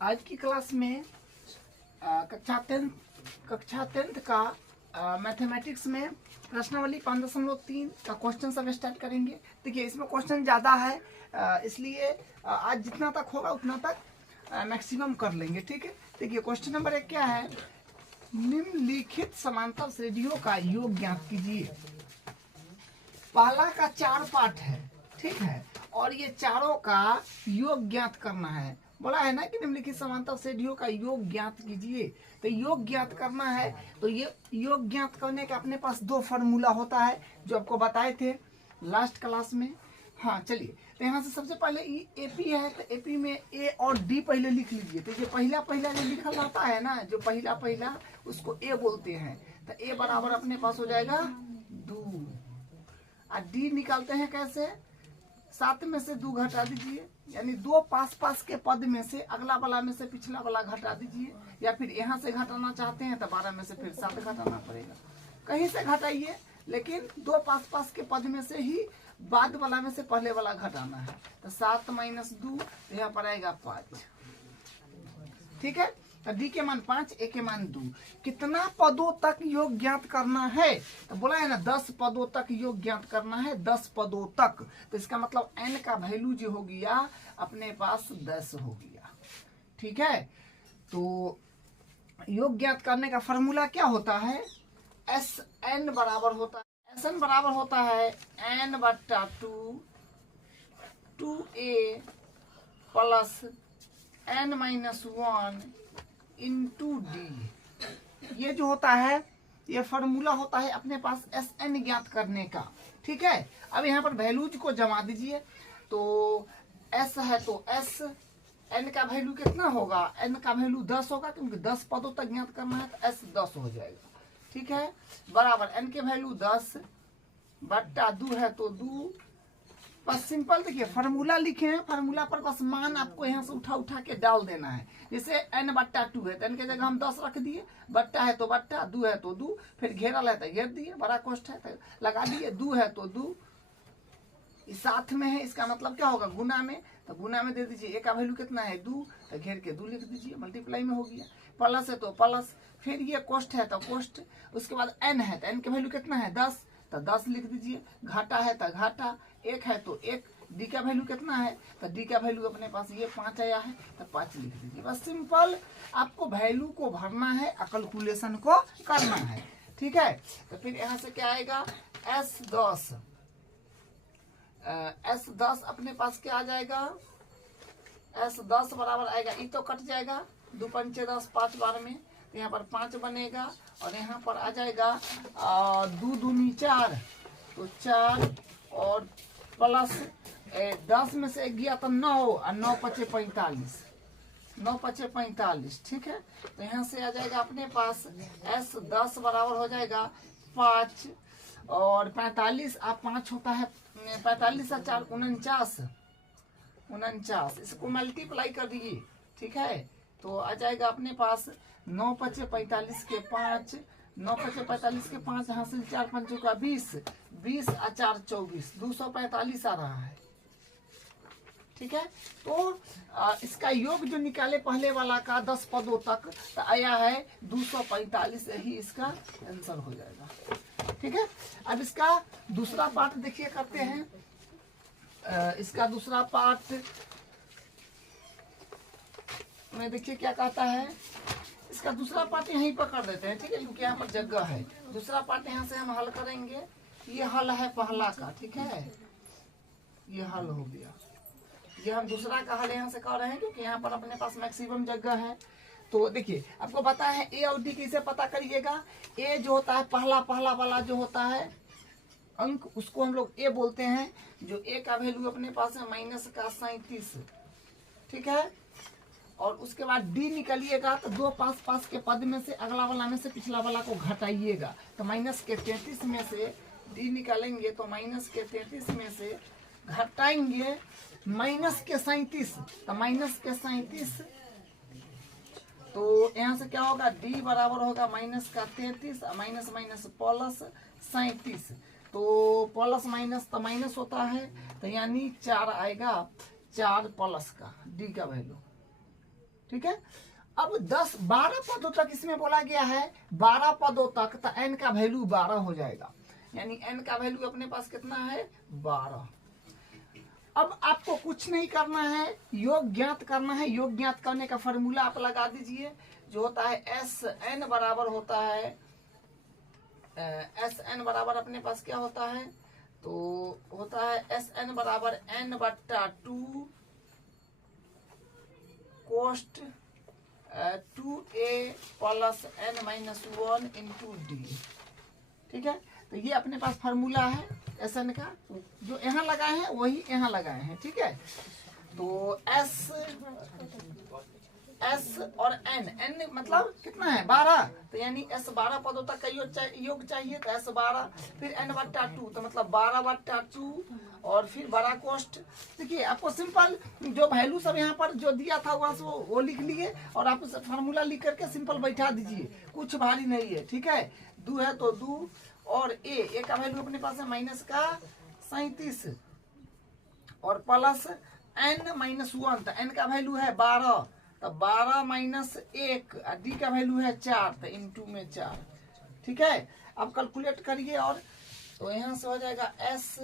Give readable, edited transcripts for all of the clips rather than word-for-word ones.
आज की क्लास में कक्षा टेंथ का मैथमेटिक्स में प्रश्नावली 5.3 का क्वेश्चन सब स्टार्ट करेंगे। देखिए इसमें क्वेश्चन ज़्यादा है, इसलिए आज जितना तक होगा उतना तक मैक्सिमम कर लेंगे। ठीक है, देखिए क्वेश्चन नंबर 1 क्या है। निम्नलिखित समांतर श्रेणियों का योग ज्ञात कीजिए। पहला का 4 पार्ट है, ठीक है, और ये चारों का योग ज्ञात करना है। बोला है ना कि निम्नलिखित समांतर श्रेणियों का योग ज्ञात कीजिए। तो योग ज्ञात करना है, तो ये योग ज्ञात करने का अपने पास 2 फार्मूला होता है जो आपको बताए थे लास्ट क्लास में। हाँ चलिए, तो यहाँ से सबसे पहले एपी है, तो एपी में ए और डी पहले लिख लीजिए। तो ये पहला जो लिखा रहता है ना, जो पहला उसको ए बोलते हैं। तो ए बराबर अपने पास हो जाएगा 2, और डी निकालते हैं कैसे, 7 में से 2 घटा दीजिए, यानी 2 पास के पद में से अगला वाला में से पिछला वाला घटा दीजिए, या फिर यहाँ से घटाना चाहते हैं तो 12 में से फिर 7 घटाना पड़ेगा। कहीं से घटाइए, लेकिन 2 पास के पद में से ही बाद वाला में से पहले वाला घटाना है। तो 7 - 2 यहाँ पर आएगा 5। ठीक है, तो डी के मान 5, ए के मान 2। कितना पदों तक योग ज्ञात करना है, तो बोला है ना 10 पदों तक योग ज्ञात करना है, 10 पदों तक। तो इसका मतलब n का वैल्यू जो हो गया अपने पास 10 हो गया। ठीक है, तो योग ज्ञात करने का फॉर्मूला क्या होता है, एस एन बराबर होता है, एस एन बराबर होता है n/2 2a plus n-1 into D. ये जो होता है ये फार्मूला होता है अपने पास एस एन ज्ञात करने का। ठीक है, अब यहाँ पर वैल्यूज को जमा दीजिए। तो एस है तो एस, एन का वैल्यू कितना होगा, एन का वैल्यू 10 होगा, क्योंकि 10 पदों तक ज्ञात करना है, तो एस 10 हो जाएगा। ठीक है, बराबर एन के वैल्यू 10 बट्टा 2 है तो 2। बस सिंपल, देखिए फार्मूला लिखे हैं, फार्मूला पर बस मान आपको यहाँ से उठा के डाल देना है। जैसे n/2 है तो n के जगह हम 10 रख दिए, बट्टा है तो बट्टा, 2 है तो 2, फिर घेरल है तो घेर दिए, बड़ा कोष्ठ है तो लगा दिए, 2 है तो 2, साथ में है, इसका मतलब क्या होगा गुना में, तो गुना में दे दीजिए। ए का वैल्यू कितना है 2, तो घेर के 2 लिख दीजिए, मल्टीप्लाई में हो गया। प्लस है तो प्लस, फिर ये कोष्ठ है तो कोष्ठ, उसके बाद n है तो n के वैल्यू कितना है 10, तो 10 लिख दीजिए। घाटा है तो घाटा, 1 है तो 1, डी का वैल्यू कितना है, तो डी का वैल्यू अपने पास ये 5 आया है, तो 5 लिख दीजिए। बस सिंपल, आपको वैल्यू को भरना है, कैलकुलेशन को करना है। ठीक है, तो फिर यहाँ से क्या आएगा, S10 अपने पास क्या आ जाएगा, S10 बराबर आएगा, ये तो कट जाएगा, 2 पंचे 10, 5 बार में, तो यहाँ पर 5 बनेगा, और यहाँ पर आ जाएगा 2 दूनी 4, तो 4 और प्लस 10 में से गया तो 9, और 9 पचे 45, 9 पचे 45। ठीक है, तो यहाँ से आ जाएगा अपने पास S10 बराबर हो जाएगा 5 और 45, आप 5 होता है 45 और 4 49, इसको मल्टीप्लाई कर दीजिए। ठीक है, तो आ जाएगा अपने पास 9 पचे 45 के 5, 9 पचे 45 के 5, यहाँ से 4 पंचों का 20, 20 और 4 24, 245 आ रहा है। ठीक है, तो इसका योग जो निकाले पहले वाला का 10 पदों तक, तो आया है 245, ही इसका आंसर हो जाएगा। ठीक है, अब इसका दूसरा पार्ट देखिए करते हैं। इसका दूसरा पार्ट में देखिए क्या कहता है। इसका दूसरा पार्ट यहीं पर कर देते हैं, ठीक है, क्योंकि यहाँ पर जगह है। दूसरा पार्ट यहाँ से हम हल करेंगे। ये हल है पहला का, ठीक है, ये हल हो गया। ये हम दूसरा का हल यहाँ से कर रहे हैं, क्योंकि यहाँ पर अपने पास मैक्सिमम जगह है। तो देखिए आपको पता है ए और डी कैसे पता करिएगा। ए जो होता है पहला वाला जो होता है अंक, उसको हम लोग ए बोलते हैं। जो ए का वैल्यू अपने पास है -37। ठीक है, और उसके बाद डी निकलिएगा तो 2 पास के पद में से अगला वाला में से पिछला वाला को घटाइएगा। तो -33 में से डी निकालेंगे, तो -33 में से घटाएंगे -37, तो -37, तो यहाँ से क्या होगा, डी बराबर होगा -33 माइनस प्लस 37, तो प्लस माइनस तो माइनस होता है, तो यानी 4 आएगा, 4 प्लस का डी का वैल्यू। ठीक है। अब 12 पदों तक इसमें बोला गया है, 12 पदों तक, तो n का वैल्यू 12 हो जाएगा, यानी n का वैल्यू अपने पास कितना है 12। अब आपको कुछ नहीं करना है, योग ज्ञात करना है। योग ज्ञात करने का फॉर्मूला आप लगा दीजिए, जो होता है एस एन बराबर होता है, एस एन बराबर अपने पास क्या होता है, तो होता है एस एन बराबर n बट्टा 2 कोस्ट 2a plus n minus 1 into D. ठीक है, तो ये अपने पास फार्मूला है एस एन का, जो यहाँ लगाए हैं वही यहाँ लगाए हैं। ठीक है, तो एस और एन मतलब कितना है 12, तो यानी एस 12 पदों तक का योग चाहिए, तो एस 12 फिर n बट्टा 2, तो मतलब 12 बट्टा 2 और फिर बड़ा कोस्ट। देखिए आपको सिंपल जो वैल्यू सब यहाँ पर जो दिया था वहां से वो लिख लिए और आप उस फार्मूला लिख करके सिंपल बैठा दीजिए, कुछ भारी नहीं है। ठीक है, 2 है तो 2 और ए का वैल्यू अपने पास है माइनस का 37 और प्लस n माइनस 1, तो n का वैल्यू है 12, तो 12 माइनस 1, डी का वैल्यू है 4, तो इंटू में 4। ठीक है, अब कैलकुलेट करिए, और तो यहाँ से हो जाएगा एस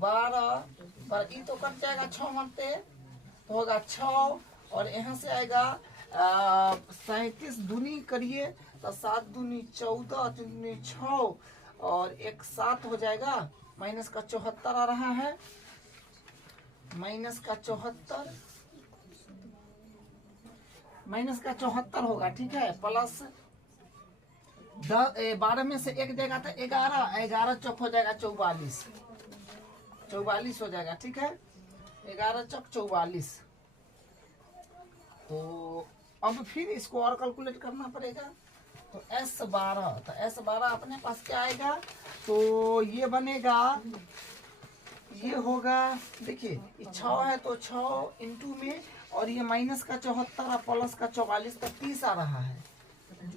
12 पर ई तो कट जाएगा 6 मरते, तो होगा 6 और यहाँ से आएगा 37 दूनी करिए तो 7 दूनी 14 दूनी 6 और 1 7 हो जाएगा, माइनस का 74 आ रहा है, माइनस का 74 होगा। ठीक है, प्लस 12 में से 1 देगा तो 11 चौक हो जाएगा 44 हो जाएगा। ठीक है, 11 चौक 44। तो अब फिर इसको और कैलकुलेट करना पड़ेगा, तो S12, तो S12 अपने पास क्या आएगा, तो ये बनेगा, ये होगा, देखिए 6 है तो 6 इंटू में और ये माइनस का 74 और प्लस का 44, तो 30 आ रहा है,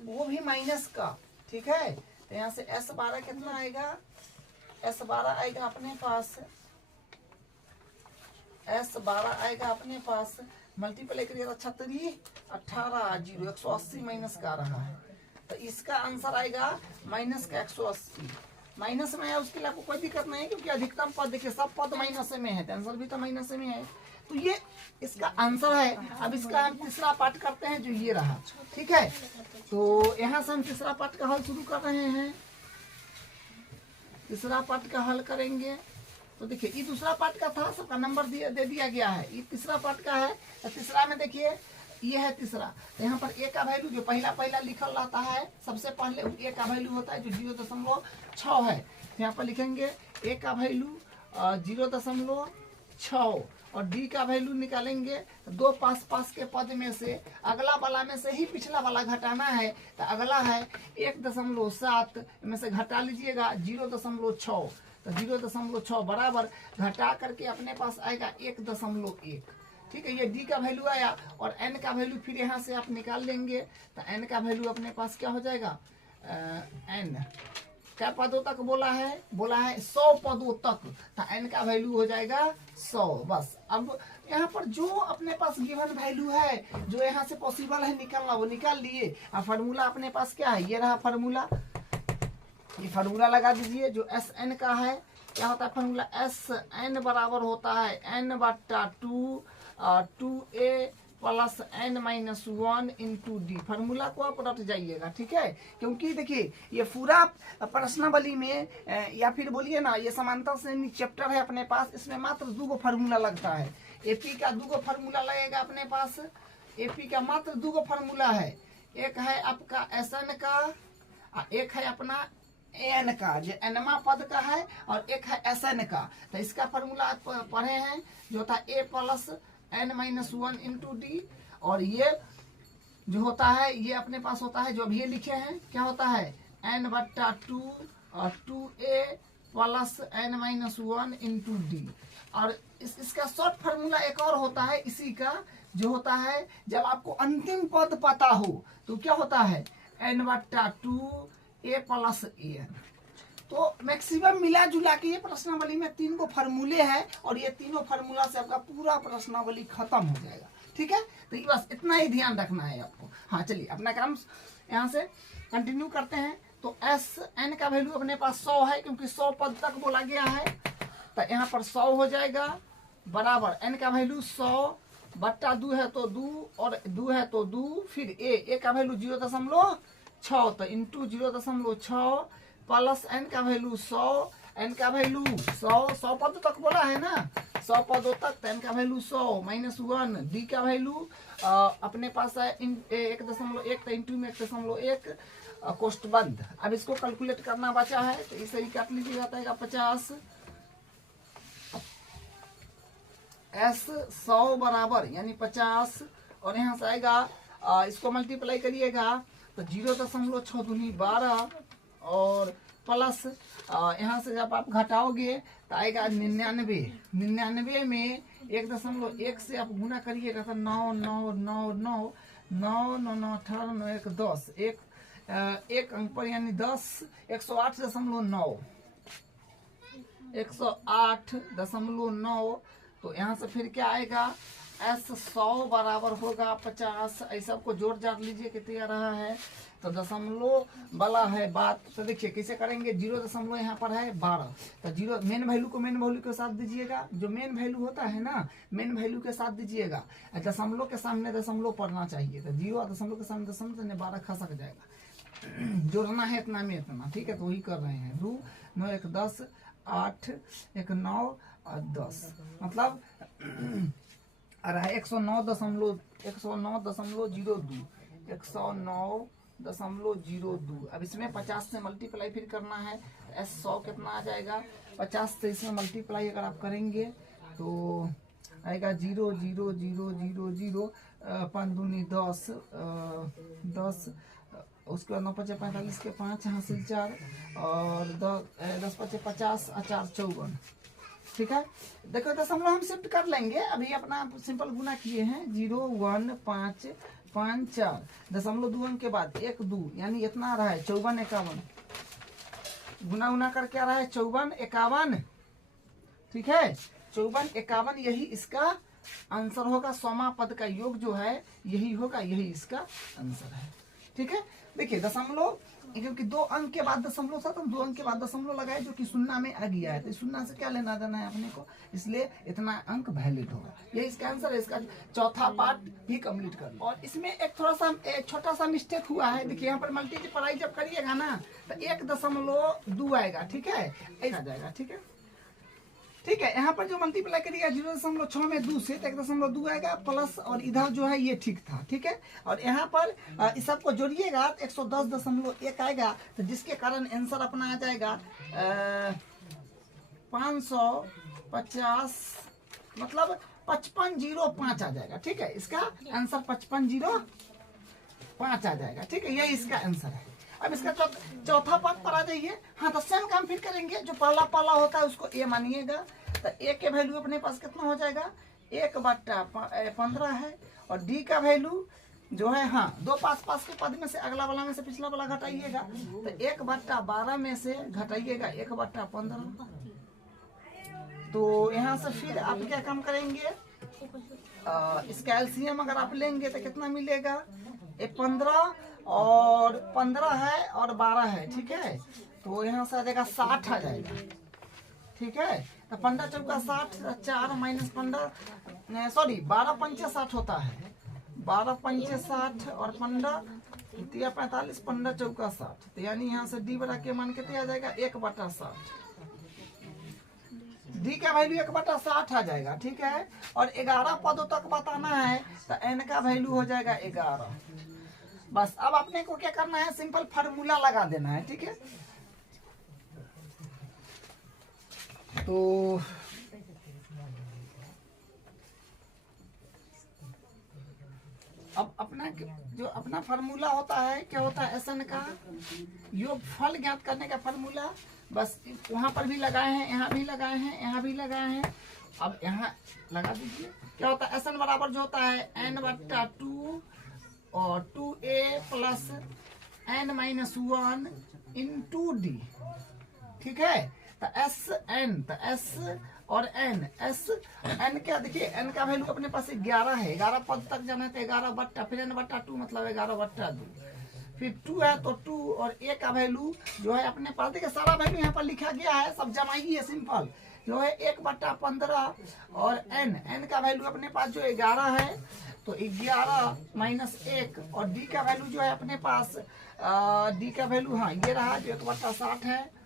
वो भी माइनस का। ठीक है, तो यहाँ से S12 कितना आएगा, S12 आएगा अपने पास, S12 आएगा अपने पास, मल्टीप्लाई करिएगा 36 18 0 180 माइनस का आ रहा है, तो इसका आंसर आएगा माइनस का 180। माइनस में है उसके लिए आपको कोई दिक्कत नहीं है, क्योंकि अधिकतम पद देखिए सब पद माइनस में है, तो आंसर भी तो माइनस में है, तो ये इसका आंसर है। अब इसका हम तीसरा पार्ट करते हैं, जो ये रहा। ठीक है, तो यहाँ से हम तीसरा पार्ट का हल शुरू कर रहे हैं। तीसरा पार्ट का हल करेंगे, तो देखिए ये दूसरा पार्ट का था, सबका नंबर दे दिया गया है, ये तीसरा पार्ट का है। तो तीसरा में देखिए ये है तीसरा, तो यहाँ पर ए का वैल्यू जो पहला लिखल रहता है, सबसे पहले ए का वैल्यू होता है जो 0.6 है, यहाँ पर लिखेंगे ए का वैल्यू 0.6 और डी का वैल्यू निकालेंगे। दो पास के पद में से अगला वाला में से ही पिछला वाला घटाना है, तो अगला है 1.7 में से घटा लीजिएगा 0.6, तो 0.6 बराबर घटा करके अपने पास आएगा 1.1। ठीक है, ये डी का वैल्यू आया और एन का वैल्यू फिर यहाँ से आप निकाल लेंगे, तो एन का वैल्यू अपने पास क्या हो जाएगा, एन क्या पदों तक बोला है 100 पदों तक, तो एन का वैल्यू हो जाएगा 100। बस अब यहाँ पर जो अपने पास गिवन वैल्यू है, जो यहाँ से पॉसिबल है निकालना, वो निकाल लिए। अब फार्मूला अपने पास क्या है, ये रहा फार्मूला, ये फार्मूला लगा दीजिए जो एस एन का है। क्या होता है फार्मूला, एस एन बराबर होता है एन बट्टा 2a plus n minus 1 into D. Formula को आप रट जाइएगा। ठीक है, क्योंकि देखिए ये पूरा प्रश्नावली में या फिर बोलिए ना, ये समांतर श्रेणी चैप्टर है अपने पास, इसमें मात्र 2 फार्मूला लगता है। एपी का 2 फार्मूला लगेगा अपने पास, एपी का मात्र 2 फार्मूला है, एक है आपका एस एन का, एक है अपना एन का जो एनमा पद का है, और एक है एस एन का। तो इसका फार्मूला आप पढ़े हैं जो होता है a plus n minus 1 into d, और ये जो होता है ये अपने पास होता है जो अभी ये लिखे हैं, क्या होता है n बट्टा 2 और 2a plus n minus 1 into d. और इसका शॉर्ट फार्मूला एक और होता है इसी का, जो होता है जब आपको अंतिम पद पता हो तो क्या होता है n बट्टा 2a प्लस an। तो मैक्सिमम मिला जुला के ये प्रश्नावली में 3 फार्मूले हैं, और ये तीनों फार्मूला से आपका पूरा प्रश्नावली खत्म हो जाएगा। ठीक है, तो ये बस इतना ही ध्यान रखना है आपको। हाँ चलिए अपना काम यहाँ से कंटिन्यू करते हैं। तो एस एन का वैल्यू अपने पास 100 है, क्योंकि 100 पद तक बोला गया है, तो यहाँ पर 100 हो जाएगा बराबर एन का वैल्यू 100 बट्टा 2 है तो 2 और 2 है तो 2, फिर ए का वैल्यू 0.6 तो इंटू 0.6 प्लस एन का वैल्यू 100, एन का वैल्यू 100 पद तक बोला है ना, 100 पदों तक, तो एन का वैल्यू 100 -1, डी का वैल्यू अपने पास है 1.1 तो इंटू में 1.1 कोष्ट बंद। अब इसको कैलकुलेट करना बचा है, तो इसे ही काट लीजिएगा, आता है 50 एस 100 बराबर यानी 50, और यहाँ से आएगा इसको मल्टीप्लाई करिएगा तो 0.6 दूनी 12 और प्लस यहाँ से जब आप घटाओगे तो आएगा 99 में 1.1 से आप गुना करिएगा तो 9 9 9 9 9 9 9 18 9 1 10 एक अंक पर यानी 10 108.9 108.9। तो यहाँ से फिर क्या आएगा एस 100 बराबर होगा 50। ऐसा आपको जोड़ जाड़ लीजिए कितना आ रहा है, तो दशमलव वाला है बात। तो देखिए कैसे करेंगे, 0 यहाँ पर है 12, तो 0 मेन वैल्यू को मेन वैल्यू के साथ दीजिएगा, जो मेन वैल्यू होता है ना मेन वैल्यू के साथ दीजिएगा, दशमलव के सामने दशमलव पढ़ना चाहिए, तो 0 दशमलव के सामने दशमलव 12 खसक जाएगा। जोड़ना है इतना में इतना, ठीक है, तो वही कर रहे हैं। 2 9 1 10 8 1 9 और 10 मतलब आ रहा है 109.02 109.02। अब इसमें 50 से मल्टीप्लाई फिर करना है, एस 100 कितना आ जाएगा 50 से इसमें मल्टीप्लाई अगर आप करेंगे तो आएगा 0 0 0 0 0 5 दूनी 10 10, उसके बाद 9 5 45 के 5 हासिल 4 और 10 5 50 और 4 54। ठीक है, देखो दशमलव हम शिफ्ट कर लेंगे, अभी अपना सिंपल गुना किए हैं 0 1 5 5 4, दशमलव 2 अंक के बाद 1 2 यानी इतना आ रहा है 54 51, गुना गुना करके आ रहा है 54 51। ठीक है, 54 51 यही इसका आंसर होगा। 100वां पद का योग जो है यही होगा, यही इसका आंसर है। ठीक है, देखिए दशमलव क्योंकि 2 अंक के बाद दशमलव था तो 2 अंक के बाद दशमलव लगाए जो कि शून्य में आ गया है, तो शून्य से क्या लेना देना है अपने को, इसलिए इतना अंक वैलिड होगा। ये इसका आंसर है। इसका चौथा पार्ट भी कंप्लीट कर लो। और इसमें एक थोड़ा सा एक छोटा सा मिस्टेक हुआ है। देखिए यहाँ पर मल्टीप्लाई जब करिएगा ना तो 1.2 आएगा। ठीक है, ऐसा जाएगा। ठीक है, ठीक है, यहाँ पर जो मल्टीप्लाई करिएगा 0.6 में 2 से तो 1.2 आएगा प्लस, और इधर जो है ये ठीक था। ठीक है, और यहाँ पर इस सबको जोड़िएगा 110.1 आएगा, तो जिसके कारण आंसर अपना आ जाएगा 550 मतलब 5505 आ जाएगा। ठीक है, इसका आंसर 5505 आ जाएगा। ठीक है, यही इसका आंसर है। अब इसका चौथा पार्ट पर आ जाइए। हाँ, तो सेम काम फिर करेंगे। जो पहला होता है उसको ए मानिएगा, तो ए के वैल्यू अपने पास कितना हो जाएगा 1/15 है, और डी का वैल्यू जो है, हाँ, 2 पास के पद में से अगला वाला में से पिछला वाला घटाइएगा, तो 1/12 में से घटाइएगा 1/15। तो यहाँ से फिर आप क्या काम करेंगे, इसका एलसीएम अगर आप लेंगे तो कितना मिलेगा 15 और 15 है और 12 है। ठीक है, तो यहाँ से आ जाएगा 60 आ जाएगा। ठीक है, तो 15 चौका 60, 4 माइनस 15 सॉरी 12 पंचे 60 होता है। 12 पंचे 60 और 15 45, 15 चौका 60, तो यानी यहाँ से डी बड़ा के मान कितने आ जाएगा 1/60। डी का वैल्यू 1/60 आ जाएगा। ठीक है, और 11 पदों तक बताना है तो एन का वैल्यू हो जाएगा 11। बस अब अपने को क्या करना है, सिंपल फार्मूला लगा देना है। ठीक है, तो अब अपना जो अपना फार्मूला होता है क्या होता है, एस एन का योग फल ज्ञात करने का फार्मूला। बस वहां पर भी लगाए हैं, यहाँ भी लगाए हैं, यहाँ भी लगाए हैं। अब यहाँ लगा दीजिए। क्या होता है, एस एन बराबर जो होता है n/2 और 2a plus n-1 into D. ठीक है, तो एस एन, तो एस और एन एस एन क्या देखिए एन का वैल्यू अपने पास 11 है, 11 पद तक जाना है तो 11 बट्टा फिर एन बट्टा 2 मतलब 11 बट्टा 2, फिर 2 है तो 2 और ए का वैल्यू जो है अपने पास देखिए सारा वैल्यू यहाँ पर लिखा गया है, सब जमाई है सिंपल जो है 1/15 और एन का वैल्यू अपने पास जो 11 है तो 11 माइनस 1 और डी का वैल्यू जो है अपने पास डी का वैल्यू हाँ ये रहा जो 1/60 है।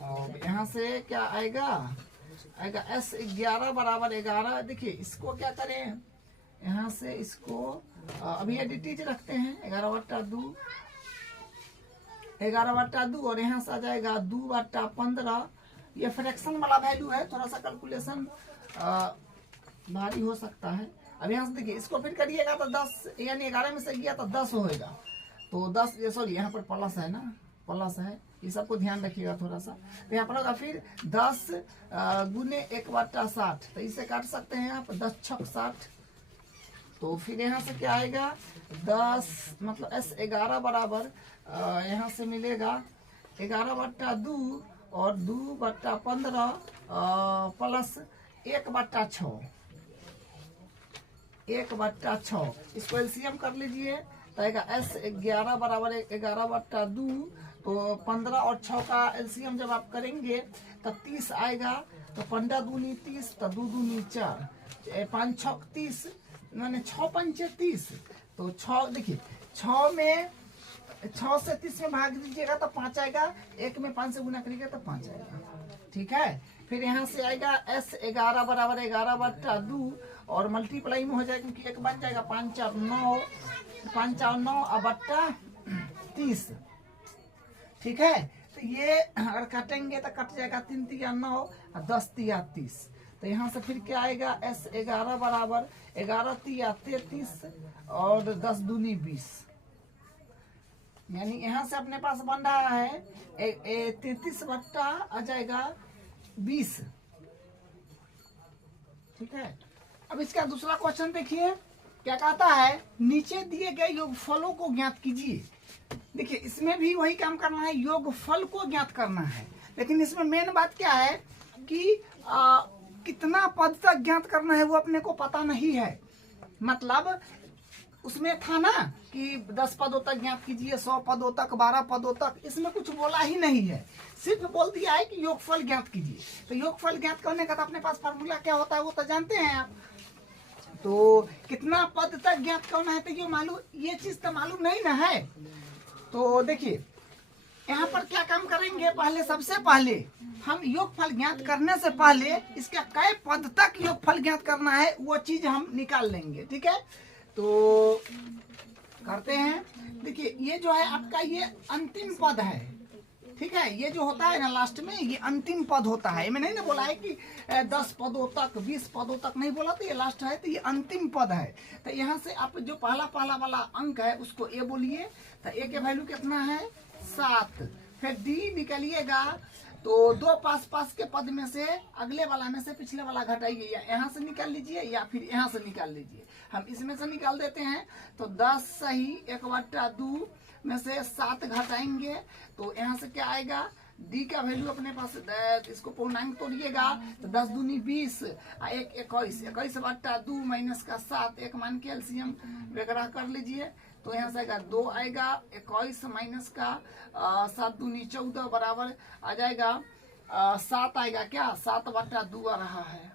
और यहाँ से क्या आएगा एस 11 बराबर 11। देखिए इसको क्या करें यहाँ से इसको अभी एडिटिज रखते हैं 11/2 और यहाँ से आ जाएगा 2/15। ये फ्रैक्शन वाला वैल्यू है, थोड़ा सा कैलकुलेशन भारी हो सकता है। अब यहाँ से देखिए इसको फिर करिएगा तो 10 यानी 11 में से गया तो 10 होएगा, तो 10 ये सॉरी यहाँ पर प्लस है ना, प्लस है, ये सबको ध्यान रखिएगा थोड़ा सा। तो यहाँ पर होगा फिर 10 गुने 1/60 तो इसे काट सकते हैं आप 10 छक 60। तो फिर यहाँ से क्या आएगा 10 मतलब एस 11 बराबर यहाँ से मिलेगा 11/2 और 2/15 प्लस 1/6 1/6। इसको एलसीएम कर लीजिए तो आएगा एस 11 बराबर 11/2 तो 15 और 6 का एलसीएम जब आप करेंगे तब 30 आएगा, तो 15 दूनी 30 तो 2 दूनी 4 5 6 30 मैंने 6 5 30 तो 6 देखिए 6 में 6 से 30 में भाग दीजिएगा तो 5 आएगा, 1 में 5 से गुना करिएगा तो 5 आएगा, ठीक है। फिर यहाँ से आएगा एस 11 बराबर 11/2 और मल्टीप्लाई में हो जाएगा क्योंकि 1 बन जाएगा 5 4 9 बट्टा 30, ठीक है। तो ये अगर काटेंगे तो कट जाएगा 3 तिया 9 और 10 तिया 30। तो यहाँ से फिर क्या आएगा एस 11 बराबर 11 तिया 33 और 10 दूनी 20, यानी यहाँ से अपने पास बन रहा है 33 बट्टा आ जाएगा 20, ठीक है। अब इसका दूसरा क्वेश्चन देखिए क्या कहता है, नीचे दिए गए योगफलों को ज्ञात कीजिए। देखिए इसमें भी वही काम करना है, योगफल को ज्ञात करना है, लेकिन इसमें मेन बात क्या है कि कितना पद तक ज्ञात करना है वो अपने को पता नहीं है। मतलब उसमें था ना कि 10 पदों तक ज्ञात कीजिए, 100 पदों तक, 12 पदों तक, इसमें कुछ बोला ही नहीं है, सिर्फ बोल दिया है कि योगफल ज्ञात कीजिए। तो योगफल ज्ञात करने का तो अपने पास फार्मूला क्या होता है वो तो जानते हैं आप। तो कितना पद तक ज्ञात करना है तो ये मालूम, ये चीज तो मालूम नहीं ना है। तो देखिए यहाँ पर क्या काम करेंगे, पहले सबसे पहले हम योगफल ज्ञात करने से पहले इसका कई पद तक योगफल ज्ञात करना है वो चीज हम निकाल लेंगे, ठीक है। तो करते हैं, देखिए ये जो है आपका ये अंतिम पद है, ठीक है। ये जो होता है ना लास्ट में ये अंतिम पद होता है, मैंने नहीं ना बोला है कि 10 पदों तक 20 पदों तक नहीं बोला, तो ये लास्ट है तो ये अंतिम पद है। तो यहाँ से आप जो पहला वाला अंक है उसको ए बोलिए, तो ए के वैल्यू कितना है 7। फिर डी निकालिएगा तो 2 पास के पद में से अगले वाला में से पिछले वाला घटाइए, या यहाँ से निकाल लीजिए या फिर यहाँ से निकाल लीजिए। हम इसमें से निकाल देते हैं तो 10 सही 1/2 में से 7 घटाएंगे तो यहाँ से क्या आएगा, डी का वैल्यू अपने पास इसको पूर्णांक तोड़िएगा तो 10 दूनी 20 1 21 21/2 माइनस का 7 1 मान के एलसीएम वगैरह कर लीजिए। तो यहाँ से आएगा 2 आएगा 21 माइनस का 7 दूनी 14 बराबर आ जाएगा 7 आएगा, क्या 7/2 आ रहा है।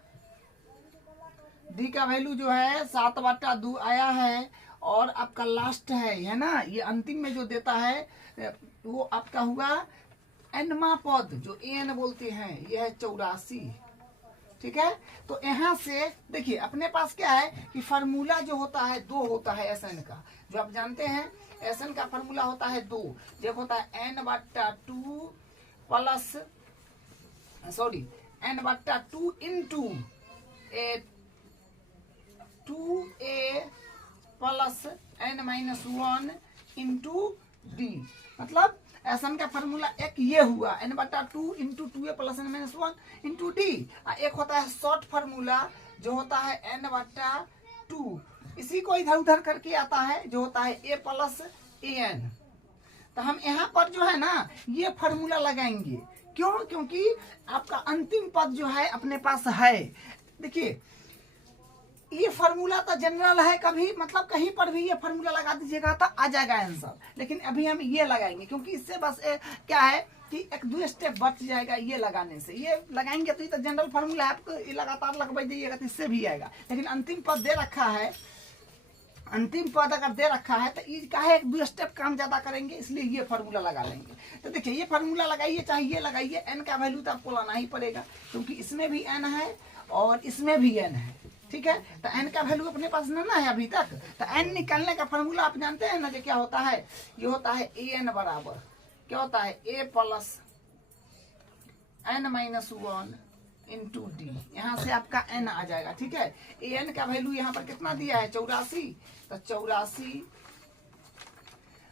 डी का वैल्यू जो है 7/2 आया है और आपका लास्ट है ना, ये अंतिम में जो देता है वो आपका हुआ एनमा पद जो एन बोलते हैं, ये है 84, ठीक है। तो यहाँ से देखिए अपने पास क्या है कि फार्मूला जो होता है 2 होता है एसएन का, जो आप जानते हैं एसएन का फार्मूला होता है 2, जब होता है n/2 plus sorry n/2 into 2a plus n-1 into D. मतलब एसएन का फार्मूला एक ये हुआ n/2 into 2a plus n-1 into D. एक होता है शॉर्ट फार्मूला जो होता है n/2, इसी को इधर उधर करके आता है जो होता है a प्लस an। तो हम यहाँ पर जो है ना ये फार्मूला लगाएंगे क्यों? क्योंकि आपका अंतिम पद जो है अपने पास है। देखिए ये फार्मूला तो जनरल है, कभी मतलब कहीं पर भी ये फार्मूला लगा दीजिएगा तो आ जाएगा आंसर, लेकिन अभी हम ये लगाएंगे क्योंकि इससे बस क्या है कि एक दो स्टेप बच जाएगा ये लगाने से। ये लगाएंगे तो ये तो जनरल फार्मूला है, आपको ये लगातार लगवा दीजिएगा तो इससे भी आएगा, लेकिन अंतिम पद दे रखा है, अंतिम पद अगर दे रखा है तो ये क्या है एक दो स्टेप काम ज्यादा करेंगे, इसलिए ये फार्मूला लगा लेंगे। तो देखिए ये फार्मूला लगाइए, चाहे ये लगाइए, एन का वैल्यू तो आपको लाना ही पड़ेगा क्योंकि इसमें भी एन है और इसमें भी एन है, ठीक है। तो एन का वैल्यू अपने पास ना है अभी तक, तो एन निकालने का फार्मूला आप जानते हैं ना जो क्या होता है, ये होता है ए एन बराबर क्या होता है a plus n minus 1 into d. यहाँ से आपका एन आ जाएगा, ठीक है। ए एन का वैल्यू यहाँ पर कितना दिया है 84, तो 84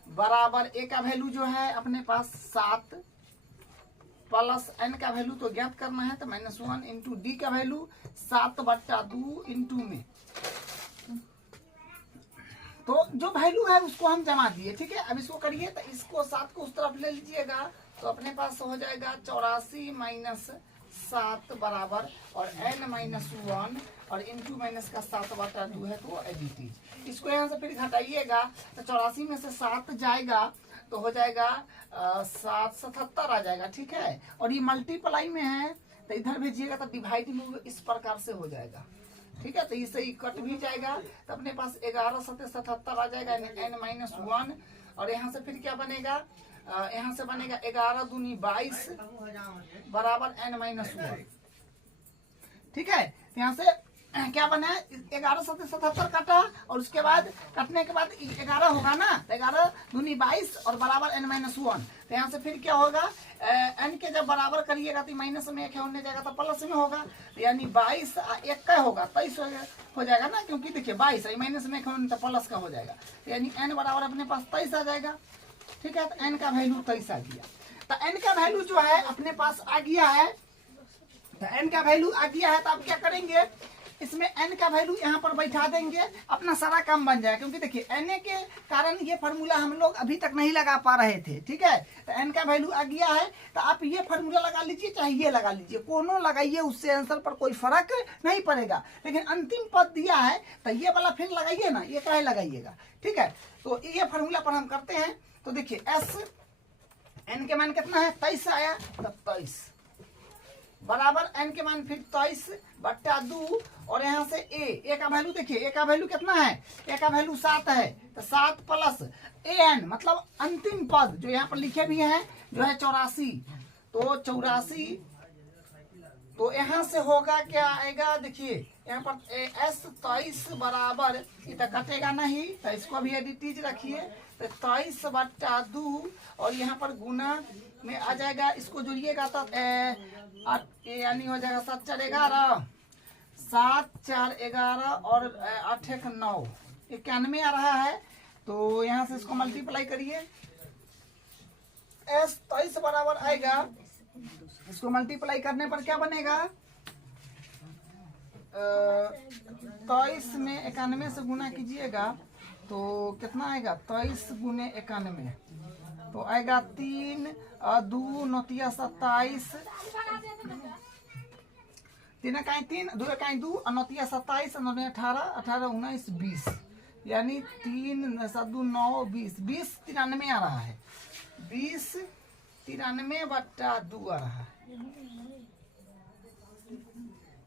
बराबर ए का वैल्यू जो है अपने पास 7 प्लस एन का वैल्यू तो ज्ञात करना है तो -1 इंटू डी का वैल्यू 7/2 इंटू में, तो जो वैल्यू है उसको हम जमा दिए, ठीक है। अब इसको करिए तो इसको 7 को उस तरफ ले लीजिएगा तो अपने पास हो जाएगा 84 माइनस 7 बराबर और n माइनस 1 और इंटू माइनस का 7/2 है तो एडिटिव। इसको यहाँ से फिर घटाइएगा तो 84 में से 7 जाएगा तो हो जाएगा 777 आ जाएगा, ठीक है। और ये मल्टीप्लाई में है तो इधर भेजिएगा तो डिवाइड में इस प्रकार से हो जाएगा, ठीक है। तो इससे ही कट भी जाएगा तो अपने पास 11 7 77 आ जाएगा n माइनस 1 और यहाँ से फिर क्या बनेगा, यहाँ से बनेगा 11 दूनी 22 बराबर n माइनस 1, ठीक है। यहाँ से क्या बना है 11 7 77 काटा और उसके बाद कटने के बाद 11 होगा ना, तो 11 दूनी 22 और बराबर n माइनस 1। तो यहाँ से फिर क्या होगा n के जब बराबर करिएगा तो माइनस में 1 होने जाएगा तो प्लस में होगा, तो यानी 22 1 का होगा 23 हो जाएगा ना, क्योंकि देखिए 22 माइनस में 1 होने तो प्लस का हो जाएगा, तो यानी n बराबर अपने पास 23 आ जाएगा, ठीक है। तो n का वैल्यू 23 आ गया। तो n का वैल्यू जो है अपने पास आ गया है, तो n का वैल्यू आ गया है तो आप क्या करेंगे इसमें n का वैल्यू यहाँ पर बैठा देंगे, अपना सारा काम बन जाएगा। क्योंकि देखिए n के कारण ये फार्मूला हम लोग अभी तक नहीं लगा पा रहे थे, ठीक है। तो n का वैल्यू आ गया है तो आप ये फार्मूला लगा लीजिए चाहे ये लगा लीजिए, कोनो लगाइए उससे आंसर पर कोई फर्क नहीं पड़ेगा, लेकिन अंतिम पद दिया है तो ये वाला फिर लगाइए ना, ये काहे लगाइएगा, ठीक है। तो ये फार्मूला पर हम करते हैं। तो देखिए एस n के मान कितना है 23 आया, तो 23 बराबर n के मान फिर 23/2 और यहाँ से a का वैल्यू देखिए, a का वैल्यू कितना है, a का वैल्यू 7 है, तो 7 प्लस an मतलब अंतिम पद जो यहाँ पर लिखे भी हैं जो है 84, तो 84 तो यहाँ से होगा क्या आएगा, देखिए यहाँ पर s 23 बराबर इतना कटेगा नहीं तो इसको भी एडिटीज रखिए, तो 23/2 और यहाँ पर गुना में आ जाएगा, इसको जोड़िएगा तो यानी हो जाएगा 7 4 11 7 4 11 और 8 1 9 91 आ रहा है। तो यहाँ से इसको मल्टीप्लाई करिए, s 23 बराबर आएगा, इसको मल्टीप्लाई करने पर क्या बनेगा 23 में 91 से गुना कीजिएगा तो कितना आएगा 23 गुने 91 तो आएगा 3 2 9 27 3 इकाई 3 2 इकाई 2 और 9 27 9 18 18 19 20 यानी 3 7 2 9 20 20 93 आ रहा है, 20 93/2 आ रहा है,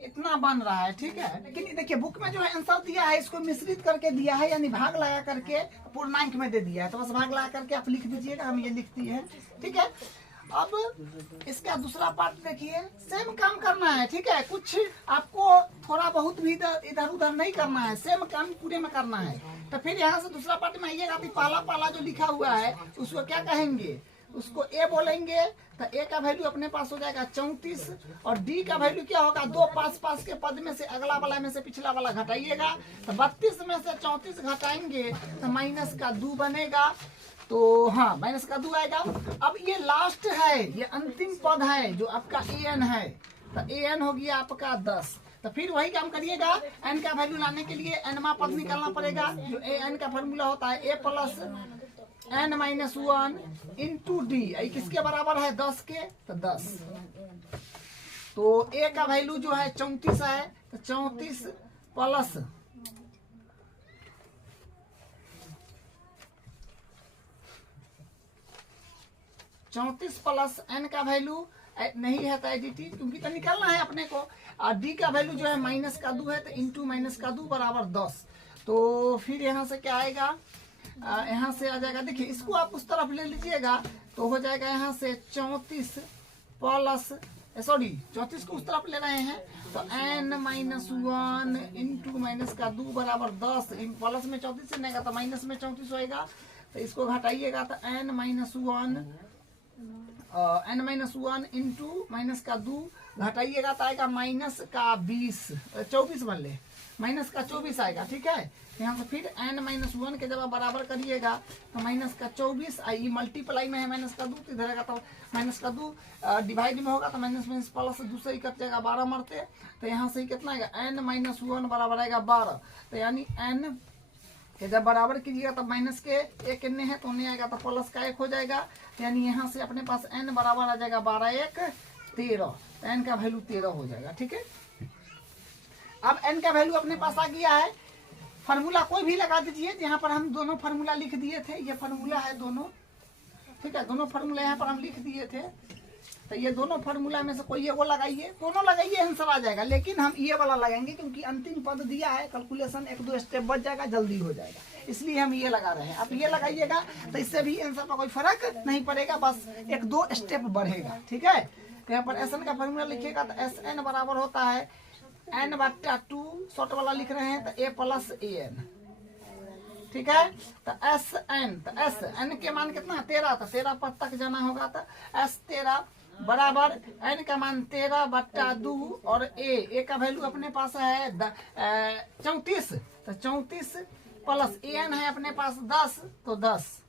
इतना बन रहा है, ठीक है। लेकिन देखिए बुक में जो है आंसर दिया है इसको मिश्रित करके दिया है, यानी भाग लगा करके पूर्णांक में दे दिया है, तो बस भाग लगा करके आप लिख दीजिएगा, हम ये लिखती है, ठीक है। अब इसका दूसरा पार्ट देखिए, सेम काम करना है, ठीक है। कुछ आपको थोड़ा बहुत भी इधर उधर नहीं करना है, सेम काम पूरे में करना है। तो फिर यहाँ से दूसरा पार्ट में आइएगा, पहला पहला जो लिखा हुआ है उसको क्या कहेंगे, उसको ए बोलेंगे, तो ए का वैल्यू अपने पास हो जाएगा 34 और डी का वैल्यू क्या होगा, दो पास के पद में से अगला वाला में से पिछला वाला घटाइएगा, तो 32 में से 34 घटाएंगे तो माइनस का 2 बनेगा, तो हाँ माइनस का 2 आएगा। अब ये लास्ट है, ये अंतिम पद है जो आपका ए एन है, तो ए एन हो गया आपका 10। तो फिर वही काम करिएगा, एन का वैल्यू लाने के लिए एनवा पद निकालना पड़ेगा, जो ए एन का फॉर्मूला होता है a plus n minus 1 into d, किसके बराबर है 10 के, तो 10। तो a का वैल्यू जो है 34 है, तो 34 प्लस 34 प्लस n का वैल्यू नहीं है तो एडिटी, क्योंकि तो निकालना है अपने को। और डी का वैल्यू जो है माइनस का 2 है, तो इंटू माइनस का 2 बराबर 10। तो फिर यहाँ से क्या आएगा, यहाँ से आ जाएगा, देखिए इसको आप उस तरफ ले लीजिएगा तो हो जाएगा यहाँ से 34 प्लस, सॉरी 34 को उस तरफ ले रहे हैं, तो n माइनस 1 इंटू माइनस का 2 बराबर 10। प्लस में 34 से नहीं तो माइनस में 34 होएगा, तो इसको घटाइएगा तो n माइनस 1 इंटू माइनस का 2 घटाइएगा तो आएगा माइनस का 24 बन ले, माइनस का 24 आएगा। ठीक है, यहाँ से फिर n माइनस 1 के जब आप बराबर करिएगा तो माइनस का 24, आई मल्टीप्लाई में है माइनस का 2, तो इधर आएगा तो माइनस का 2 डिवाइड में होगा तो माइनस माइनस प्लस दूसरे ही कट जाएगा 12 मरते, तो यहाँ से कितना आएगा n माइनस 1 बराबर आएगा 12। तो यानी n के जब बराबर कीजिएगा तब माइनस के एक कितने है तो नहीं आएगा, तो प्लस का 1 हो जाएगा, यानी यहाँ से अपने पास n बराबर आ जाएगा 12 1 13, तो n का वैल्यू 13 हो जाएगा। ठीक है, अब n का वैल्यू अपने पास आ गया है। फार्मूला कोई भी लगा दीजिए, यहाँ पर हम दोनों फार्मूला लिख दिए थे, ये फार्मूला है दोनों, ठीक है, दोनों फार्मूला यहाँ पर हम लिख दिए थे, तो ये दोनों फार्मूला में से कोई ये वो लगाइए, दोनों लगाइए आंसर आ जाएगा, लेकिन हम ये वाला लगाएंगे क्योंकि अंतिम पद दिया है, कैलकुलेशन 1-2 स्टेप बच जाएगा, जल्दी हो जाएगा, इसलिए हम ये लगा रहे हैं। आप ये लगाइएगा तो इससे भी आंसर का कोई फर्क नहीं पड़ेगा, बस 1-2 स्टेप बढ़ेगा। ठीक है, तो यहाँ पर एस एन का फार्मूला लिखिएगा तो एस एन बराबर होता है n/2, शॉर्ट वाला लिख रहे हैं तो a प्लस an। ठीक है, तो एस एन के मान कितना 13, तो 13 पद तक जाना होगा, तो एस 13 बराबर n का मान 13/2 और a का वैल्यू अपने पास है 34, तो 34 प्लस an है अपने पास 10, तो 10।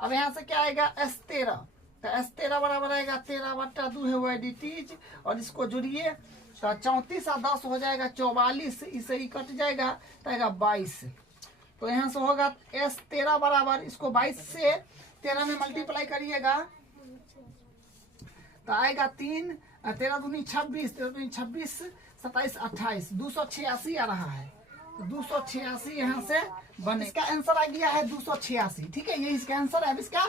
अब यहाँ से क्या आएगा s13, तो s13 बराबर आएगा 13/2 है वो एडिटीज, और इसको जोड़िए तो 34 और 10 हो जाएगा 44, इसे ही कट जाएगा तो आएगा 22। तो यहाँ से होगा s13 बराबर, इसको 22 से 13 में मल्टीप्लाई करिएगा तो आएगा 3, 13 दूनी 26, 13 दूनी 26, 27 28, 286 आ रहा है, तो 286 यहाँ से बने, इसका आंसर आ गया है 286। ठीक है, ये इसका आंसर है। अब इसका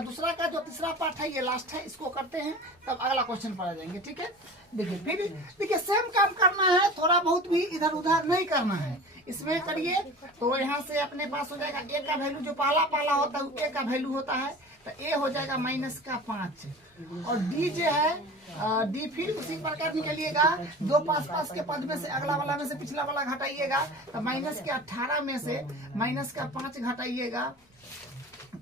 दूसरा का जो तीसरा पार्ट है ये लास्ट है, इसको करते हैं तब अगला क्वेश्चन पर आ जाएंगे। ठीक है, देखिए फिर देखिए सेम काम करना है, थोड़ा बहुत भी इधर उधर नहीं करना है, इसमें करिए तो यहाँ से अपने पास हो जाएगा a का वैल्यू जो पहला होता है a का वैल्यू होता है, तो a हो जाएगा माइनस का 5, और d जो है d फिर उसी प्रकार निकलिएगा, दो पास के पद में से अगला वाला में से पिछला वाला घटाइएगा, तो माइनस के 18 में से माइनस का 5 घटाइएगा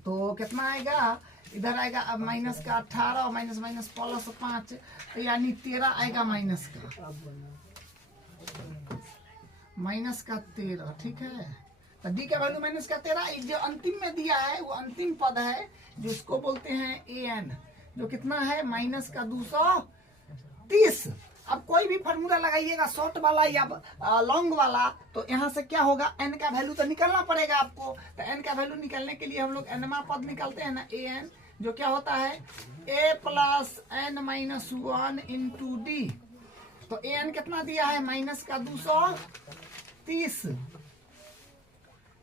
तो कितना आएगा, इधर आएगा अब माइनस का 18 और माइनस माइनस प्लस 5, तो यानी 13 आएगा माइनस का 13। ठीक है, तो डी का वैल्यू माइनस का 13, जो अंतिम में दिया है वो अंतिम पद है जिसको बोलते हैं an, जो कितना है माइनस का 230। अब कोई भी फार्मूला लगाइएगा शॉर्ट वाला या लॉन्ग वाला, तो यहाँ से क्या होगा n का वैल्यू तो निकालना पड़ेगा आपको, तो n का वैल्यू निकालने के लिए हम लोग nवां पद निकालते हैं ना, an, जो क्या होता है a plus n minus 1 into D. तो an कितना दिया है माइनस का 230,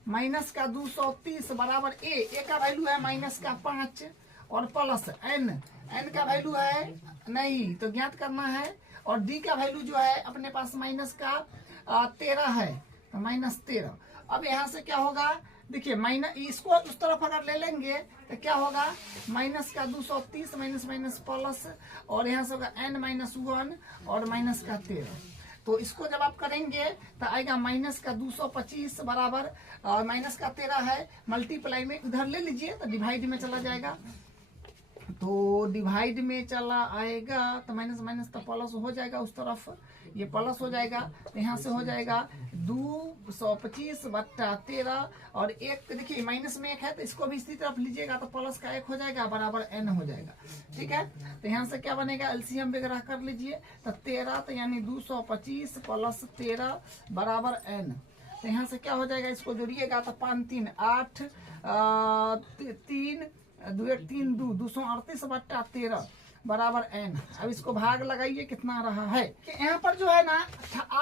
माइनस का 230 बराबर a का वैल्यू है माइनस का 5 और प्लस n का वैल्यू है नहीं तो ज्ञात करना है, और d का वैल्यू जो है अपने पास माइनस का 13 है, तो माइनस 13। अब यहाँ से क्या होगा, देखिए माइनस इसको उस तरफ अगर ले लेंगे तो क्या होगा माइनस का 230 माइनस माइनस प्लस, और यहाँ से होगा n माइनस 1 और माइनस का 13। तो इसको जब आप करेंगे तो आएगा माइनस का 225 बराबर माइनस का 13 है, मल्टीप्लाई में उधर ले लीजिए तो डिवाइड में चला जाएगा, तो डिवाइड में चला आएगा तो माइनस माइनस तो प्लस हो जाएगा, उस तरफ ये प्लस हो जाएगा, तो यहाँ से हो जाएगा 225/13 और एक देखिए माइनस में 1 है तो इसको भी इसी तरफ लीजिएगा तो प्लस का 1 हो जाएगा बराबर n हो जाएगा। ठीक है, तो यहाँ से क्या बनेगा एलसीएम वगैरह कर लीजिए, तो 13 तो यानी 225 प्लस 13 बराबर n। तो यहाँ से क्या हो जाएगा, इसको जोड़िएगा तो 5 3 8 3 2 1 3 2 238 बट्टा 13 बराबर n। अब इसको भाग लगाइए कितना रहा है कि यहाँ पर जो है ना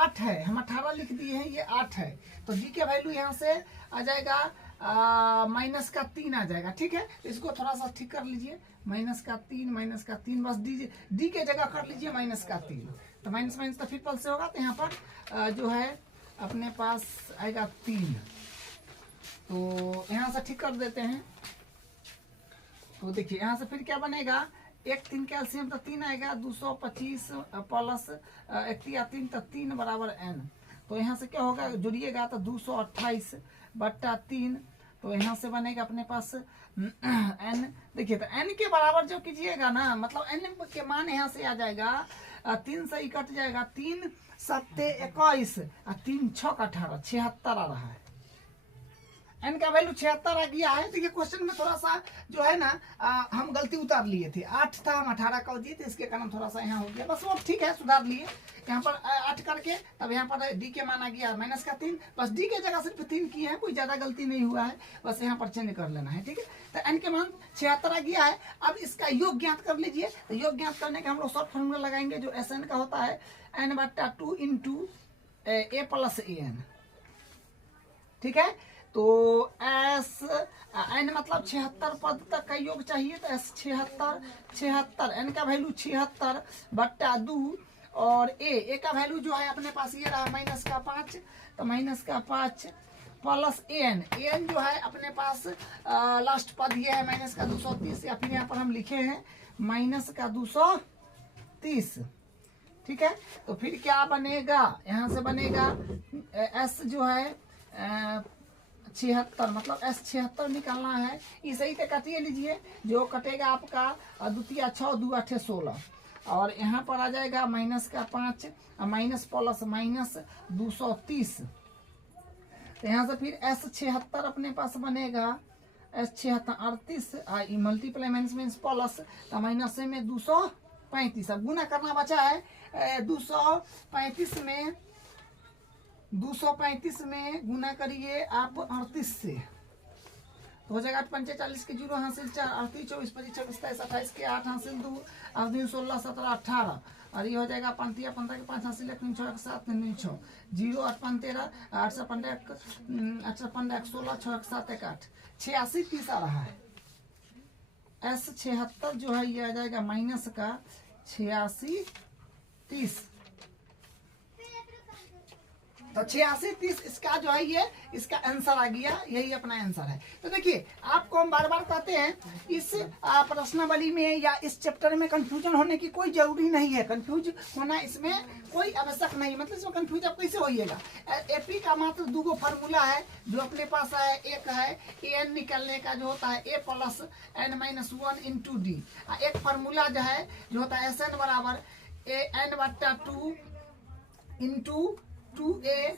8 है, हम 18 लिख दिए हैं, ये 8 है, तो d के वैल्यू यहाँ से आ जाएगा माइनस का 3 आ जाएगा। ठीक है, इसको थोड़ा सा ठीक कर लीजिए, माइनस का 3 बस डी के जगह कर लीजिए माइनस का 3, तो माइनस माइनस तो फिर पल से होगा, तो यहाँ पर जो है अपने पास आएगा 3, तो यहाँ से ठीक कर देते हैं। तो देखिए यहाँ से फिर क्या बनेगा, 1 3 कैल्शियम तो 3 आएगा, 225 प्लस 3 तो 3 बराबर n। तो यहाँ से क्या होगा, जुड़िएगा तो 228 बट्टा 3, तो यहाँ से बनेगा अपने पास n। देखिए तो n के बराबर जो कीजिएगा ना, मतलब n के मान यहाँ से आ जाएगा 3 से ही कट जाएगा, 3 7 21 और 3 6 18 76 आ रहा है, n का वैल्यू 76 आ गया है। देखिए क्वेश्चन में थोड़ा सा जो है ना हम गलती उतार लिए थे, 8 था हम 18 कर दिए थे, इसके कारण थोड़ा सा यहाँ हो गया, बस वो ठीक है, सुधार लिए यहाँ पर 8 करके, तब यहाँ पर d के मान आ गया माइनस का 3, बस d के जगह सिर्फ 3 किए हैं, कोई ज्यादा गलती नहीं हुआ है, बस यहाँ पर चेंज कर लेना है। ठीक है, तो n के मान 76 आ गया है। अब इसका योग ज्ञात कर लीजिए, तो योग ज्ञात करने का हम लोग शॉर्ट फॉर्मूला लगाएंगे जो Sn का होता है n बट्टा 2 इंटू a प्लस an। ठीक है, तो एस एन मतलब 76 पद तक का योग चाहिए, तो एस 76 एन का वैल्यू 76 बट्टा 2 और ए का वैल्यू जो है अपने पास ये रहा माइनस का 5, तो माइनस का 5 प्लस एन जो है अपने पास लास्ट पद ये है माइनस का 230, या फिर यहाँ पर हम लिखे हैं माइनस का 230। ठीक है, तो फिर क्या बनेगा, यहाँ से बनेगा एस जो है 76, मतलब एस 76 निकालना है, इसे ही काटिए लीजिए, जो कटेगा आपका द्वितीय 6 2 8 16, और यहाँ पर आ जाएगा माइनस का 5 माइनस प्लस माइनस 230, तो यहाँ से फिर एस 76 अपने पास बनेगा, S 76 38 multiply minus minus plus, तो माइनस में 235, अब गुना करना बचा है 235 में गुना करिए आप 38 से, तो हो जाएगा 8 5 40 के 0 हासिल 4 38 24 25 26 27 28 के 8 हासिल 2 8 2 16 17 18, और ये हो जाएगा 5 3 15 के 5 हासिल 1 3 6 7 3 6 0 8 5 13 8 से 15 8 से 15 16 6 7 1 8 86 30 आ रहा है। एस 76 जो है ये आ जाएगा माइनस का 86 30, तो 86 30 इसका जो है ये इसका आंसर आ गया, यही अपना आंसर है। तो देखिए आपको हम बार बार कहते हैं इस प्रश्नावली में या इस चैप्टर में कंफ्यूजन होने की कोई जरूरी नहीं है, कंफ्यूज होना इसमें कोई आवश्यक नहीं, मतलब इसमें कंफ्यूज आप कैसे होइएगा। एपी का मात्र 2 फार्मूला है जो अपने पास है, एक है एन निकलने का जो होता है a plus n minus 1 into D, एक फार्मूला जो है जो होता है Sn बराबर n बट्टा 2 into 2a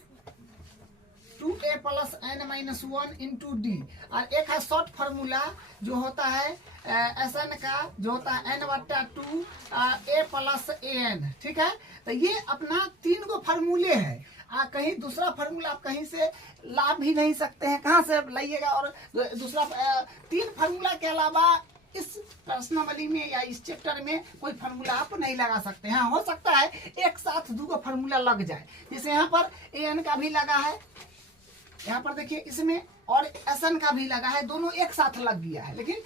plus n minus 1 into d, और एक है शॉर्ट फार्मूला जो होता है Sn का जो होता है n बट्टा 2 a प्लस an। ठीक है, तो ये अपना 3 गो फार्मूले हैं, कहीं दूसरा फार्मूला आप कहीं से ला भी नहीं सकते हैं, कहाँ से लाइएगा, और दूसरा 3 फार्मूला के अलावा इस प्रश्नावली में या इस चैप्टर में कोई फार्मूला आप नहीं लगा सकते हैं। हो सकता है एक साथ 2 फार्मूला लग जाए, जैसे यहाँ पर an का भी लगा है, यहाँ पर देखिए इसमें, और Sn का भी लगा है, दोनों एक साथ लग गया है, लेकिन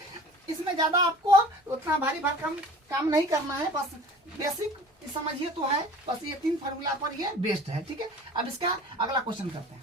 इसमें ज्यादा आपको उतना भारी भरकम काम नहीं करना है, बस बेसिक समझिए तो है, बस ये 3 फार्मूला पर ये बेस्ड है। ठीक है, अब इसका अगला क्वेश्चन करते हैं।